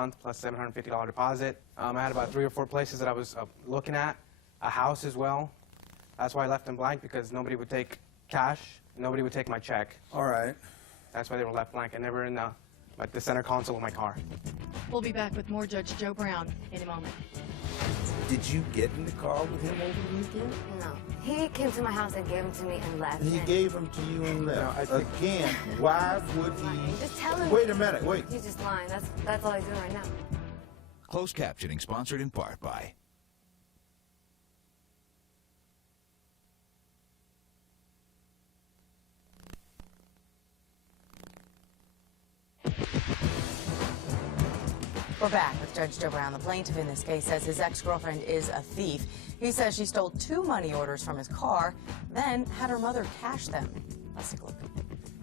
month plus $750 deposit. I had about 3 or 4 places that I was looking at, a house as well. That's why I left them blank, because nobody would take cash, nobody would take my check. All right. That's why they were left blank, and they were in the center console of my car. We'll be back with more Judge Joe Brown in a moment. Did you get in the car with him over the weekend? No. He came to my house and gave them to me and left. He gave them to you and left. Again, why would he? Just tell him. Wait a minute, wait. He's just lying. That's all he's doing right now. Closed captioning sponsored in part by We're back with Judge Joe Brown. The plaintiff in this case says his ex-girlfriend is a thief. He says she stole 2 money orders from his car, then had her mother cash them. Let's take a look.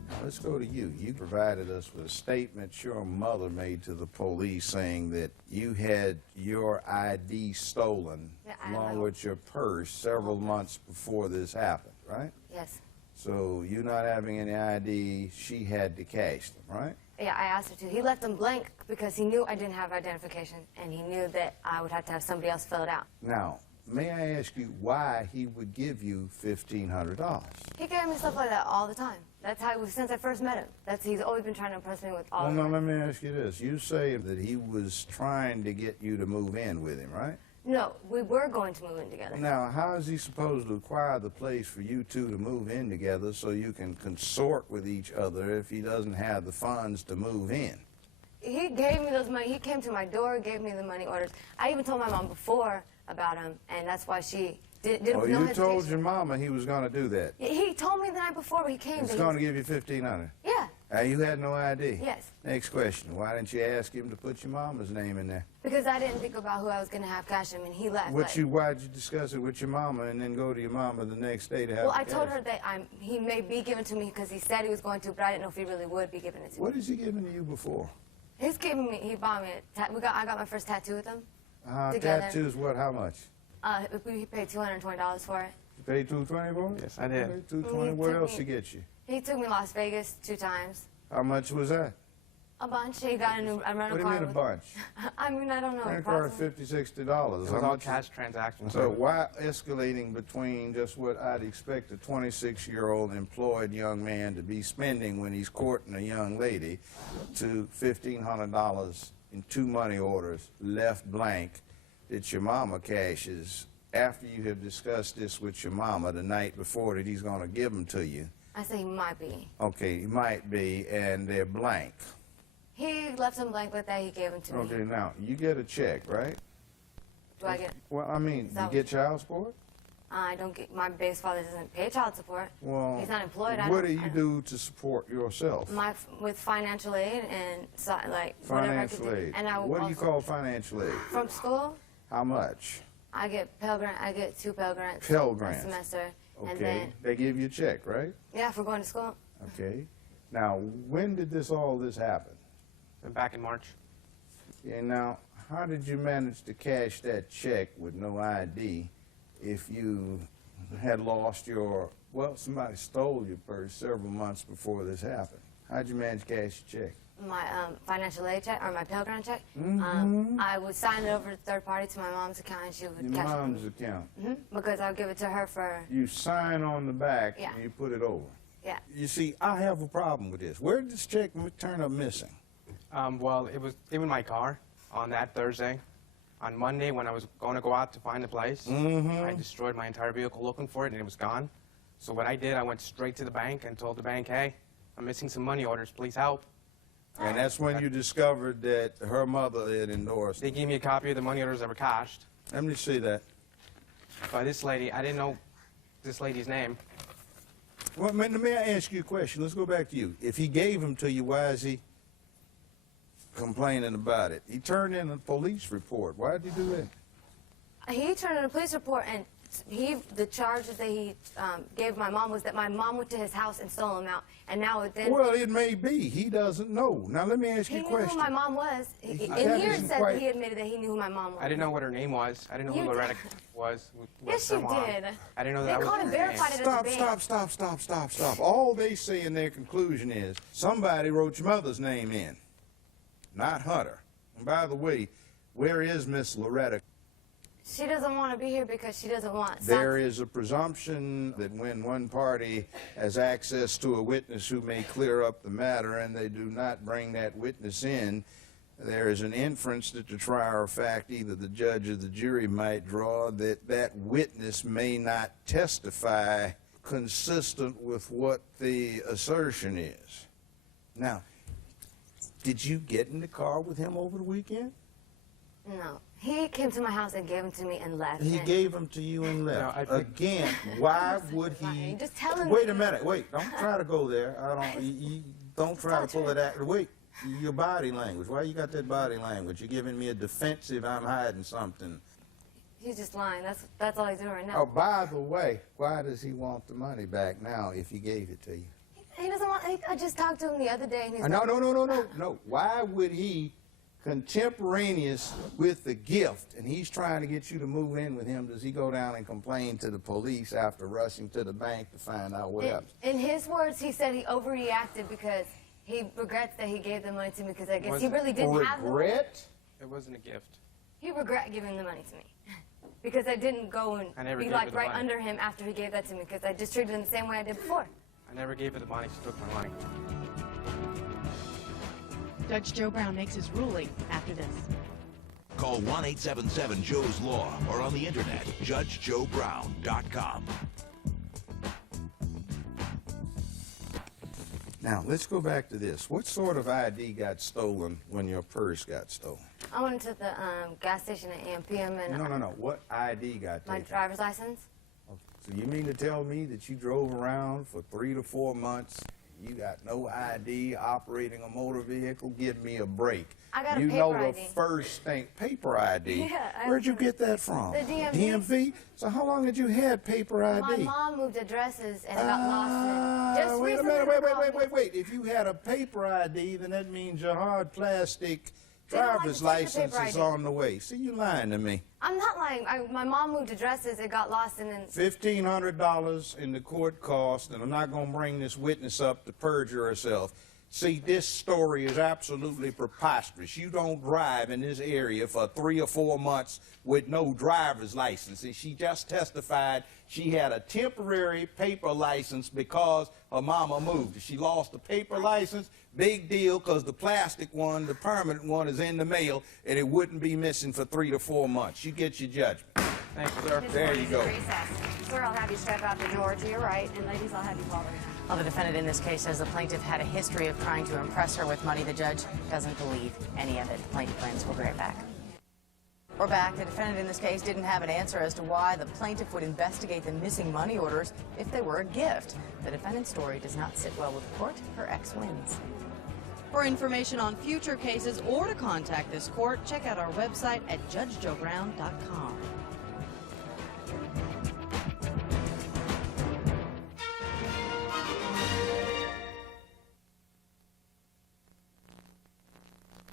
Now, let's go to you. You provided us with a statement your mother made to the police saying that you had your ID stolen along with your purse several months before this happened, right? Yes. So you not having any ID, she had to cash them, right? Yeah, I asked her to. He left them blank because he knew I didn't have identification, and he knew that I would have to have somebody else fill it out. Now, may I ask you why he would give you $1,500? He gave me stuff like that all the time. That's how, since I first met him. He's always been trying to impress me with all of Well, it. now, let me ask you this. You say that he was trying to get you to move in with him, right? No, we were going to move in together. Now, how is he supposed to acquire the place for you two to move in together so you can consort with each other if he doesn't have the funds to move in? He gave me those money. He came to my door, gave me the money orders. I even told my mom before about him, and that's why she didn't Oh, no you hesitation. told your mama he was going to do that. He told me the night before he came. He's that going to give you $1,500. Yeah, You had no ID? Yes. Next question. Why didn't you ask him to put your mama's name in there? because I didn't think about who I was going to have cash him, and he left. Why'd you discuss it with your mama and then go to your mama the next day to have Well, the I told cash? her that he may be given to me because he said he was going to, but I didn't know if he really would be giving it to me. What is he giving to you before? He bought me I got my first tattoo with him. Together. Tattoos, what, how much? We paid $220 for it. You paid $220 for it? Yes, I did. $220. What else he get you? He took me to Las Vegas 2 times. How much was that? A bunch. He got a rental car. What do you mean a bunch? I mean, I don't know. Rent car $50, $60. It was all cash transactions. So why escalating between just what I'd expect a 26-year-old employed young man to be spending when he's courting a young lady to $1,500 in 2 money orders left blank that your mama cashes after you have discussed this with your mama the night before that he's going to give them to you? I say he might be. Okay, he might be, and they're blank. He left them blank with that. He gave them to me. Okay, now, you get a check, right? Do I get? Well, I mean, you that get child support? I don't get. My base father doesn't pay child support. Well, He's not employed. What do you do to support yourself? With financial aid and like whatever I could Financial do. aid. And I What do you call financial aid? From school, How much? I get Pell Grant. I get 2 Pell Grants. Pell A Grants. semester. And Okay. then They give you a check, right? yeah, for going to school. Okay. Now, when did all this happen? Back in March. And now, how did you manage to cash that check with no ID if you had lost your, well, somebody stole your purse several months before this happened? How'd you manage to cash your check? My financial aid check or my Pell Grant check. Mm-hmm. I would sign it over to third party to my mom's account, and she would Your cash mom's it. account. Because I'll give it to her for You sign on the back Yeah. and you put it over. yeah. You see, I have a problem with this. Where did this check turn up missing? Well, it was in my car on that Thursday. On Monday, when I was going to go out to find the place, I destroyed my entire vehicle looking for it, and it was gone. So what I did, I went straight to the bank and told the bank, hey, I'm missing some money orders. Please help. And that's when you discovered that her mother had endorsed. They gave me a copy of the money orders that were cashed Let me see that. by this lady. I didn't know this lady's name. Well, let me ask you a question. Let's go back to you. If he gave them to you, why is he complaining about it? He turned in a police report. Why did he do that? He turned in a police report, and the charges that he gave my mom was that my mom went to his house and stole him out, and now it then. Well, it may be. He doesn't know. Now, let me ask He you a knew who question. my mom was. In That here it isn't said quite- that he admitted that he knew who my mom was. I didn't know what her name was. I didn't know who You Loretta did. was. Yes, her you mom. did. I didn't know They that was called her it name. verified it as a band. Stop. All they say in their conclusion is somebody wrote your mother's name in, not Hunter. And by the way, where is Miss Loretta? She doesn't want to be here because she doesn't want There is a presumption that when one party has access to a witness who may clear up the matter and they do not bring that witness in, there is an inference that the trier of fact, either the judge or the jury, might draw that that witness may not testify consistent with what the assertion is. Now, did you get in the car with him over the weekend? No. He came to my house and gave them to me and left. He gave them to you and left. No, I think- Again, why would he? Lying. Just tell him. Wait a minute. Wait. Don't try to go there. Don't try to pull it out. Wait. Your body language. Why you got that body language? You're giving me a defensive, I'm hiding something. He's just lying. That's all he's doing right now. Oh, by the way, why does he want the money back now if he gave it to you? He doesn't want. I just talked to him the other day, and he's No. Why would he, contemporaneous with the gift, and he's trying to get you to move in with him, does he go down and complain to the police after rushing to the bank to find out what happened? In his words, he said he overreacted because he regrets that he gave the money to me because I guess he really didn't have the money. Regret? It wasn't a gift. He regret giving the money to me because I didn't go and I never be gave like her the right money. under him after he gave that to me because I just treated him the same way I did before. I never gave her the money. She took my money. Judge Joe Brown makes his ruling after this. Call 1-877-JOE'S-LAW or on the internet, JudgeJoeBrown.com. Now, let's go back to this. What sort of ID got stolen when your purse got stolen? I went to the gas station at AMPM and No. What ID got my taken? driver's license. So you mean to tell me that you drove around for 3 to 4 months, you got no ID, operating a motor vehicle? Give me a break. I got a you paper know the ID. first thing, paper ID. Yeah, Where'd you get that from? The DMV. DMV? So how long had you had paper ID? My mom moved addresses and I got lost in it. Just Wait a recently minute, they called me. wait. If you had a paper ID, then that means your hard plastic They don't like driver's to take the license paper is ID. on the way. See, you lying to me. I'm not lying. My mom moved addresses. It got lost and then. $1,500 in the court cost, and I'm not going to bring this witness up to perjure herself. See, this story is absolutely preposterous. You don't drive in this area for 3 or 4 months with no driver's license. And she just testified she had a temporary paper license because her mama moved. If she lost the paper license, big deal, because the plastic one, the permanent one, is in the mail, and it wouldn't be missing for 3 to 4 months. You get your judgment. Thank you, sir. There you go. Sir, I'll have you step out the door to your right, and ladies, I'll have you follow me. Well, the defendant in this case says the plaintiff had a history of trying to impress her with money. The judge doesn't believe any of it. The plaintiff wins. We'll be right back. We're back. The defendant in this case didn't have an answer as to why the plaintiff would investigate the missing money orders if they were a gift. The defendant's story does not sit well with the court. Her ex wins. For information on future cases or to contact this court, check out our website at JudgeJoeBrown.com.